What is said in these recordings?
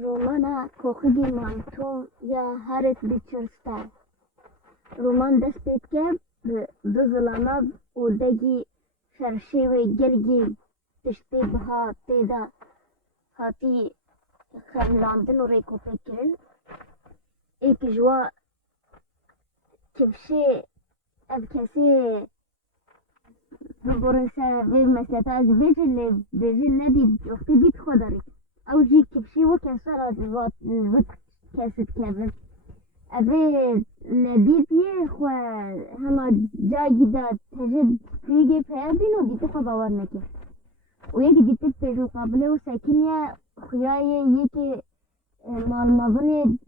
رومانا کوخگی مانتوم یا هرت بیچرسته رومان دستت که دو ظلامه و دگی فرشی و گلگی تشتی بها تیدا هاتی خملاندن و ریکو فکرن ایک جوا کفشی اف کسی برنسه و مسلطه از بیجل ندید وقتی دید خوداری او جی کفشی و کسر از وقت کسید کبن اوه ندید یه خواه همه جایی دا تجد پیگه پیر بین و دیده خواه باور نکه و یکی دیده پیجو قابله و سکنیه خویای یکی معلومه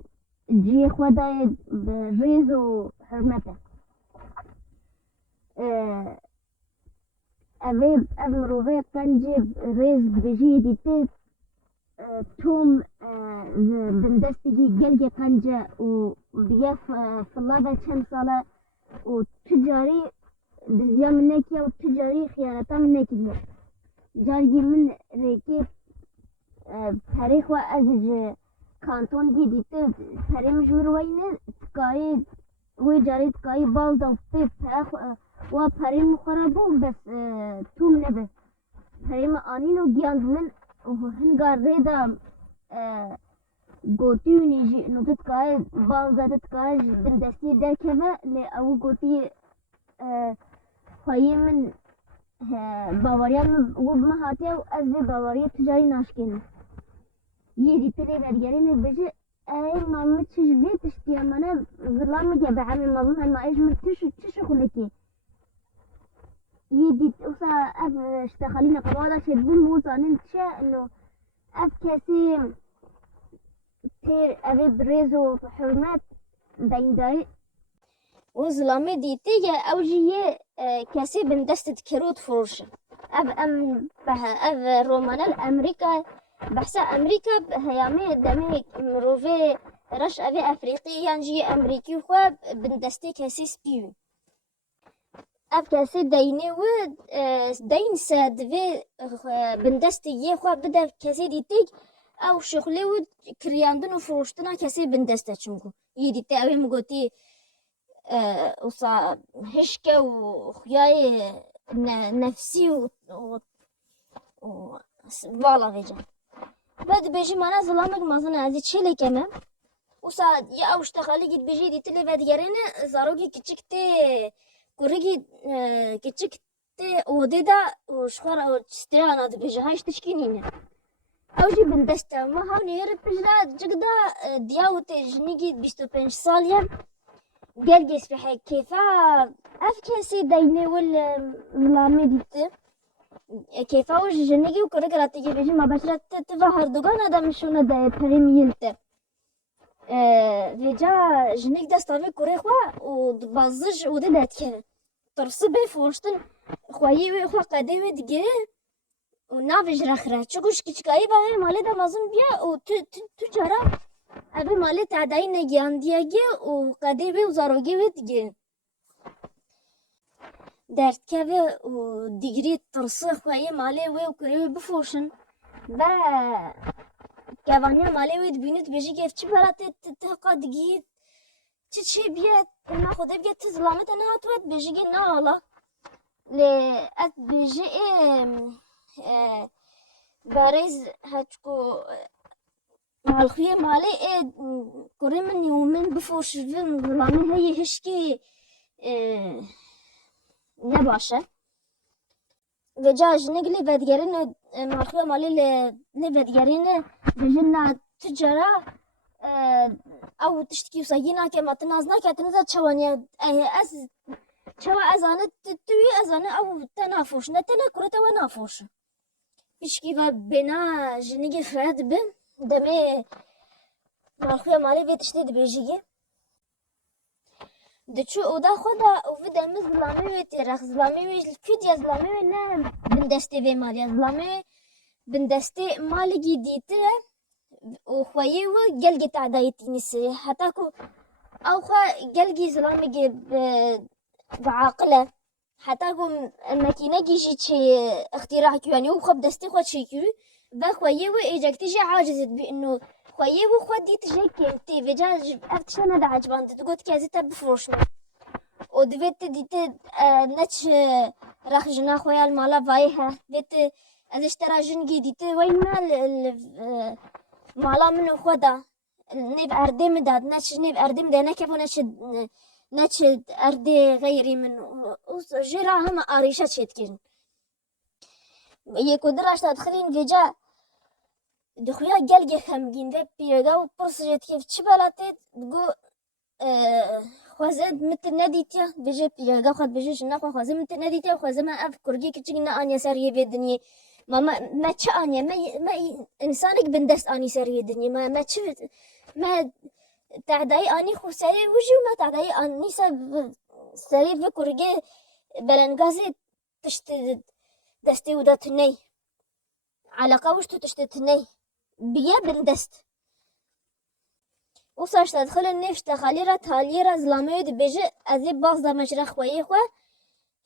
جی خواه دای ریز و حرمته اوه مروه قنجی ریز بجی دیده توم بندستگی گلگ قنجه و بیه فلاده چند ساله و تجاری دزیا من نکیه و تجاری خیانتا من نکیه جارگی من ریکی تاریخ و از کانتون گی دیده تاریمش مروینه تکایی وی جاری تکایی بالده و پی و پریم خرابو بس توم نبه پریم آنین و گیاند من هنگار ریدا گوتیونی جی نوتت کای بالزادت کای بندستی در کبه لی او گوتی خواهی من باوریا و بمهاتی و از باوریا تجاری ناشکینه یه دیتلی برگرینه بجه ای مامت چجوری تشتی امانه ظلام جبه عمی مظلوم اما اجمل تشو خلکی يدي وصا أف اشتغلينا قوالا شدون وصانين تشا إنه أف كاسي تير أبي بريزو حرمات داين داي وظلامي ديتي أو جيه كاسي بندست كروت فروش أف أم بها أف رومانا الأمريكا بحسا أمريكا هيامي دمي مروفي رش أبي أفريقي ينجي أمريكي خواب بندستي كاسي سبيو اف کسی دینه و دین ساد و بندستی یه خواه بده کسی دیتیک او شغله و کریاندن و فروشتنا کسی بندسته چونکو یه دیته اوی مگوتی وصا هشکه و خیای نفسی و والا بیجا بعد بیجی مانا ظلامک مازن ازی چلی کمه وصا یا اوش تخالی گید بیجی دیتلی و دیگرینه زاروگی کچکتی کورگی کچکتی اوده دا وشخار او چستیانا دا بیجه هایش تشکینینه اوجی بندسته ما ها نیرد بجدا جگدا دیاوتی جنیگی 25 سالیم گلگیس بحی کیفا اف کسی دینه والملامه دیته کیفا وش جنیگی و کورگ راتیگی بیجه ما بشرت تفا هردوگان آدمشونه دا پریم یلته ویجا جنیگ دستاوی کوری خواه و بازش اوده داد که ترسه بفروشتن خواهی و خواه قده و دیگه و ناوش رخره چگوش کچکایی باقی مالی دا مازن بیا و تو چرا اوه مالی تعدایی نگیاندیگه و قده و زاروگی و دیگه درد که و دیگری ترسه خواهی مالی و کری و بفروشن و كوانيا مالي ويد بينت بيجي كيف تبرا تقدقيت تشي بيت ما خذ بيت تزلامت انا هتوت بيجي نا والله ل ات بيجي باريز هتكو مع الخير مالي كوري من يومين بفوش فين ظلامي هي هشكي نباشة وجاج نقلي بدقرين مرخوة مالي لبدقرين بجنا تجارة او تشتكي وصينا كما تنازنا كتنزا تشوانيا از شوا ازانه توي ازانه او تنافوش نتنا كرتا ونافوش بيشكي بنا جنيجي فراد بم دمي مرخوة مالي في تشتيد بيجي دچو اودا خدا او دم ظلامي و ترخ ظلامي و الفيديا ظلامي نه بندسته و مالي ظلامي بندسته مالي ديته و خويه و جلجي تعدايتي نسي حتىكو او خا جلجي ظلامي بعقله حتىكو الماكينه جيجي شي اختراع كياني و خب دستي خد شي كيرو بخويه و اجاكتي عاجزت بانه خویی و خود دیت جه کمتی و جا افتشا نده عجبان تقول که ازی تا بفروشم و دویت دیت نچ رخ جنا خویا المالا وایها دیت ازش ترا جنگی دیت وی مال مالا منو خدا نيف أردي مداد نش نيف أردي مداد نكفو نش أردي غيري من جرا هم آريشة شتكين يقدر أشتاد خلين فيجا دخويا جلجي خمجين ده بيرجع وبرص جت كيف تشبالاتي تقول خوازد مت نديتيا بيجي بيرجع خد بيجي شنا خوازد مت نديتيا خوازد ما أف كرجي كتشينا أني سريه في الدنيا ما تش أني ما إنسانك بندست أني سريه الدنيا ما تشوف ما تعدي أني خسري وجو ما تعدي أني سري في كرجي بلنجازي تشت دستي ودا تني على قوشتو تشت تني بيا بندست وصاش تدخل النفش تخليرة تاليرة زلامي بيجي أذي باص دا مجرى خويه خوا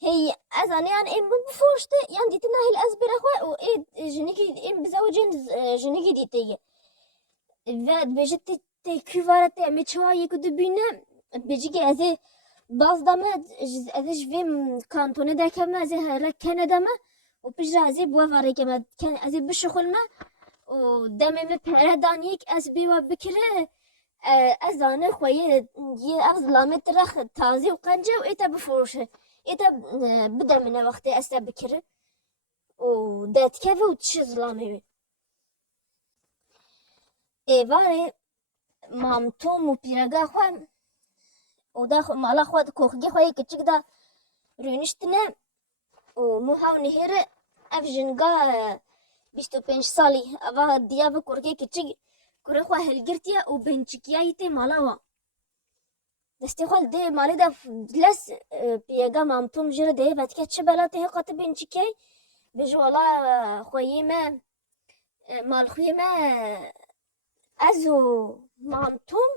هي أزاني أن إم بفوشت يعني ديتنا هي الأزبرة خوا وإيه جنيكي إم بزوجين جنيكي ديتيه بعد بيجي تكفارة تعمل شوية كده بينا بيجي أذي باص دا ما أذيش فيم كانتوني دا كما أذي هلا كندا ما وبيجي أذي بوافاري كما كان أذي بشخل ما ودمي مبهرة دانيك أسبي وبكره أزانه خويه أفضل ترخ تازي وقنجة وإيتا بفروشه إيتا بدا من وقتي أستا بكره ودات كيف وتش ظلامي إيواري مامتوم وبيرغا خواه ودا مالا خواه كوخجي خواه كتشك دا رونشتنا وموهاو نهير أفجنغا 25 سالي أفا ديابا كوركي كتشك كره خواه هلگرتيا وبنچكيايتي مالاوا دستي خوال دي مالي دا دلس بيغا مامتوم جره دي باتكا تشبالاتي هقات بنچكياي بجوالا خويه ما مال خويه ما ازو مامتوم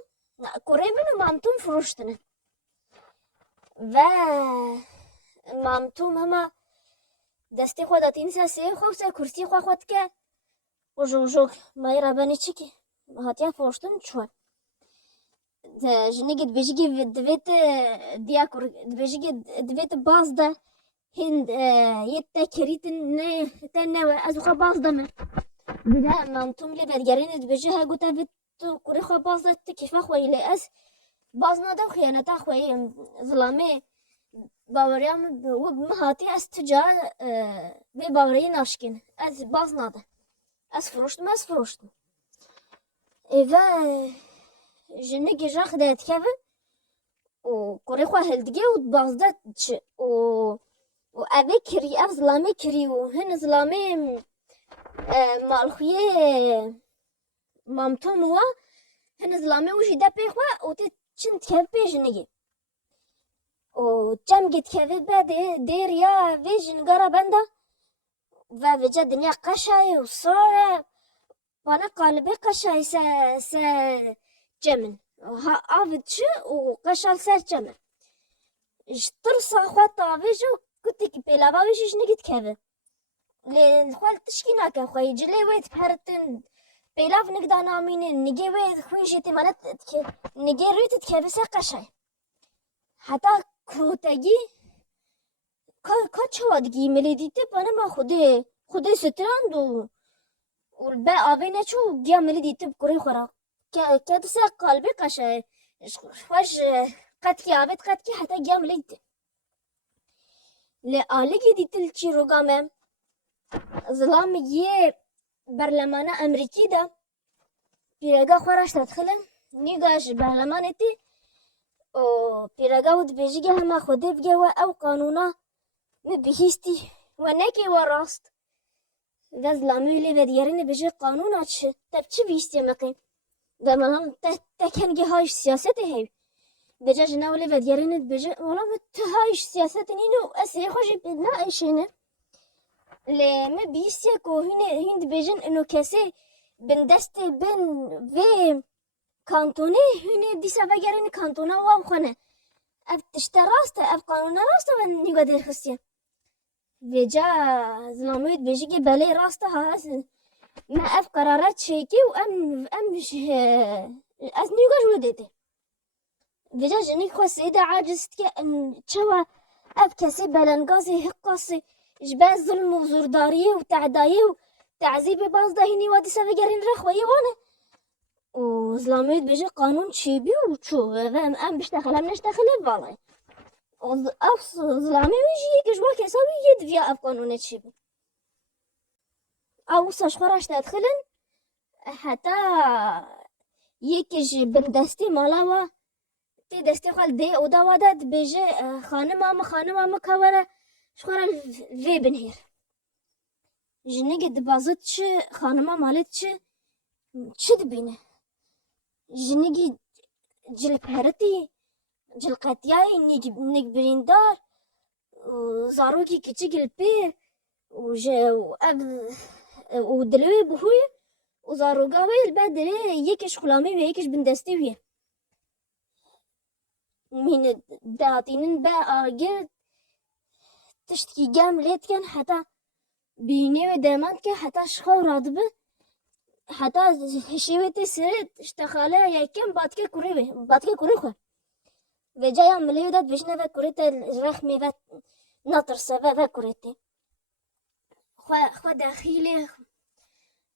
كوري منو مامتوم فروشتنه و مامتوم هما دستي خواه داتين ساسي خواه سا كرسي خواه خواه تكا وجوجوك ما يراباني تشكي هاتيا فروشتن شوي جنيجي دبيجي دبيت دياكور دبيجي دبيت باص ده هند يتا كريتن تنا ازوخا باص ده من بلا مامتوم لي بدجرين دبيجي ها قلت بيت كوري خا باص ده كيف اخوي لاس باصنا ده خيانه اخوي ظلامي باوريام وبمهاتي استجا بباوري ناشكين از باصنا ده از فروشت ما از فروشت إذا جنيجي جاخ دات كيفن وكوري خوا هلدجي وبازدات وأبي كري أف ظلامي كري وهن ظلامي مالخيه مامتوم هو هن ظلامي وجي دا بيخوا وتشنت كيف بيجنيجي وجام جت كيف بعد دير يا فيجن قرا بندا وفا الدنيا قشاي وصورة وانا قالبي قشاي سا جمن ها آفدش وقشال سر جمن اشترصا خواتا فيجو كنتك بيلابا ويجيش نجد كذا لخوال تشكيناك خوي جلي ويت بحرتن بيلاف نقدا نامين نجي ويت خوين شيتي مالت نجي ريت تكبسا قشاي حتى كروتاجي كاتشوادجي مليديتي بانا ما خدي ستراندو والباء أبينا شو جا مليديتي بكوري خورا كدسا قلبي قشاي خوش قد عبد قد حتى جام ليت لآلي دي تلشي رقامه ظلام يه برلمان أمريكي دا بيرجع خراش تدخله نيجاش برلمانتي و بيرجع ود بيجي هما خده بجوا أو قانونا مبيهستي ونكي وراست ذا ظلامي اللي بديرين بيجي قانونا تبتش بيستي مكين ده ملام تكن جهاش سياسته هاي بجا جناولي بديرين بجا والله متهايش سياسة نينو أسي خوشي بدنا إيشينا لما بيسيكو هند بيجن إنه كسي بندستي بن في كانتوني هنا دي سافجرين كانتونا وابخنا أب تشتراسته أب قانونا راسته ونيجا دير خسيا بجا زلاميد بيجي بالي راسته هاس ما اف قرارات شيكي ام از نيوغا جو ديتي بجا جني خو سيدا عاجزت كي ان تشوا اف كسي بلنغازي هقاسي جبا ظلم وزورداريه وتعدايه وتعذيب باز دهيني وادي سافجرين رخوي وانا وظلاميت بيجي قانون تشيبي وتشو ام بشتغل ام نشتغل بالله اف ظلامي ويجي كجوا كساوي يد فيا اف قانون تشيبي او ساشخراش تدخلن حتى يكش بندستي مالاوا تی دستی خال دی او دا وادت بیجه خانم کاوره شخورا وی بنهیر جنگی دبازت چه خانم مالت چه دبینه جنگی جل پهرتی جل قطیای نگ بریندار و زاروکی کچی گل پی و دلوی بخوی و زاروگاوی البه دلی یکش خلامی و یکش بندستی ویه من داتينن با آگر تشتكي جام ليتكن حتى بيني ودايمان كي حتى شخو رادبه حتى هشيوتي سرد اشتخاله يكن باتكي كوريخه وجايا مليو داد بشنا و كوريت الرخمي و نطرسه و كوريتي خو داخيلي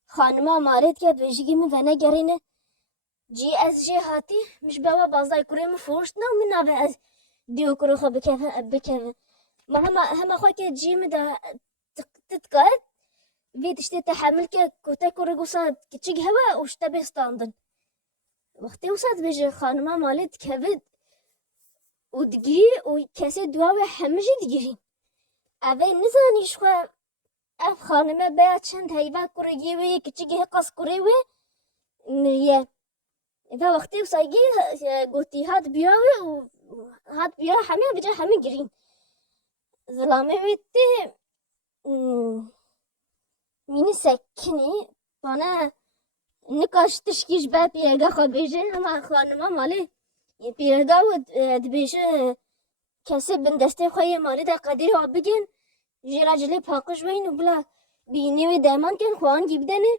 خانما مارد که بيجي من فانا جرينه جي از جي هاتي مش بابا بازاي كوري مفروشتنا ومن نابع از ديو كروخه بكيف ما هما خوكي جي مدا تتقاد بيت اشتي تحمل كوتا كوري قصاد كتشيق هوا وشتبه ستاندن وقتي وصاد بيجي خانما مالت كبد ودقي وكاسي دواوي حمجي دقيرين اوه نزاني شخوا اف خانما باید چند هیوا كوري جيوي كتشيق هقاس كوري وي مريه إذا وقتي وصايقي قلتي هاد بياوي وهاد بيا حمي بجا حمي جرين ظلامي بيتي ميني سكني وانا نقاش تشكيش با بيرقا خو بيجي هما خانما مالي بيرقا دبيجي كسي بندستي خوي مالي دا قدير وابقين جي راجلي باقش وين وبلا بينيوي دايمان كان خوان جيبدني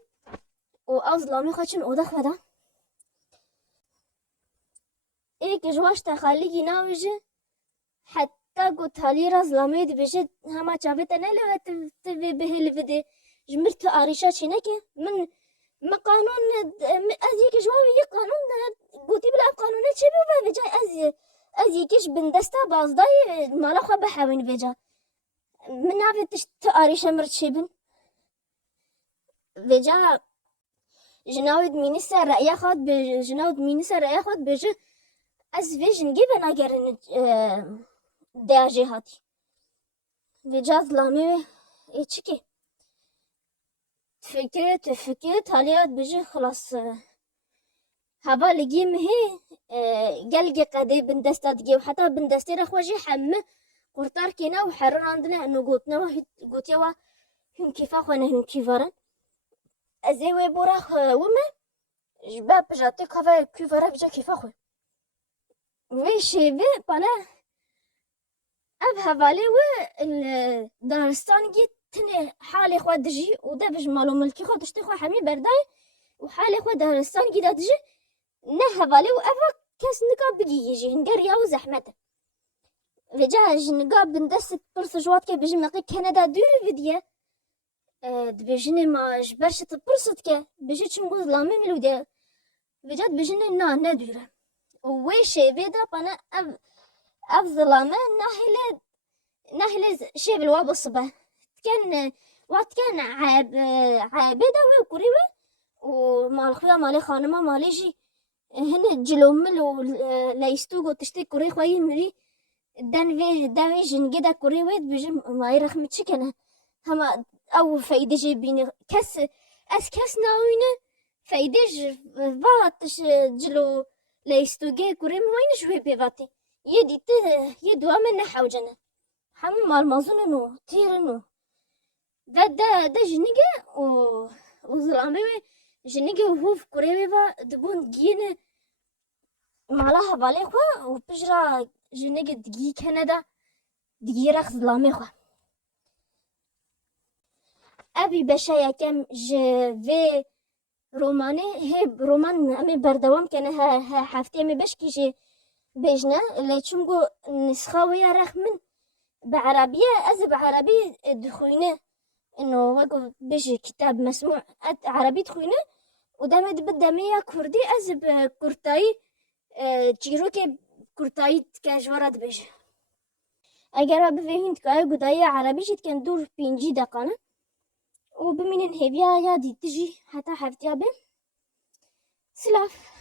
و ظلامي خوشن اودا خودا ایک جواش تخالی ناویجه حتی قلت هالي راز لاميد بجد هما جابت انا لو تبي بهل بدي جمرت اريشا شنكه من قانون ازيك جوابي قانون قلتي بلا قانون تشبي بجا ازيكش بندستا بازداي مالا خو بحاوين بجا من نافتش اريشا مرت شبن بجا جناود مينيسا رأي خاد جناود مينيسا رأي خاد بجا از ویژن گی بنا گرن دیاجی هاتی ویجاز لامی ایچکی تفکر تالیات بجی خلاص هوا لگی مهی گلگی قدی بندستات گی و حتی بندستی رخواجی حمه قرطار کینا و حرر عندنا انو قوتیا و هم کیفا خوانه هم کیفارن ازی وی براخ ومه جباب بجاتی کافه کیفاره بجا کیفا خواه وشيبه بنا اب هوالي و دارستان جيت تني حالي خوا دجي ودبج مالو ملكي خوا تشتي خوا حمي برداي وحالي خوا دارستان جيت دجي نه هوالي و افا كاس نقاب بجي يجي نقريا وزحمته وجاج نقاب بندست برس جوات كي بيجي مقي كندا دوري فيديا دبجني ما جبرش تبرصت كي بيجي تشمغوز لامي ملوديا وجات بيجني نا دوره وشي بيدا بنا أب ظلامة نهلة شيء بالواب الصبح كان وقت كان عابدة وكوريوة ومع الخويا مالي خانمة مالي جي هنا جلومل ولايستوغو تشتي كوري خوي مري دان فيجن جدا كوريوة بيجي ما يرخم تشكنا هما أو فايدة جي بيني كاس ناوينة فايدة فاتش جلو لايستوغي كوريم وين شوي بيفاتي يدوا من حوجنا حم مال مازنو تيرنو دا جنيجا وظلامي جنيجا وهو في كوريبا دبون جين مالها بالي خوا وبجرا جنيجا دقي كندا دقي رخ ظلامي خوا أبي بشايا كم في روماني هي رومان أمي بردوام كان ها حفتي أمي بشكي جي بيجنا اللي تشمقو نسخاوية رخمن بعربية أزب عربي دخوينه إنه وقف بيجي كتاب مسموع عربي دخوينه ودامد بدامية كردي أزب كرتاي جيروكي كرتاي كاجورات بيج اگر بفهمت که گدای عربی جد کن دور پینجی دقانه و بمینن هیویا یا دیتجی حتی هفتیا بیم سلاف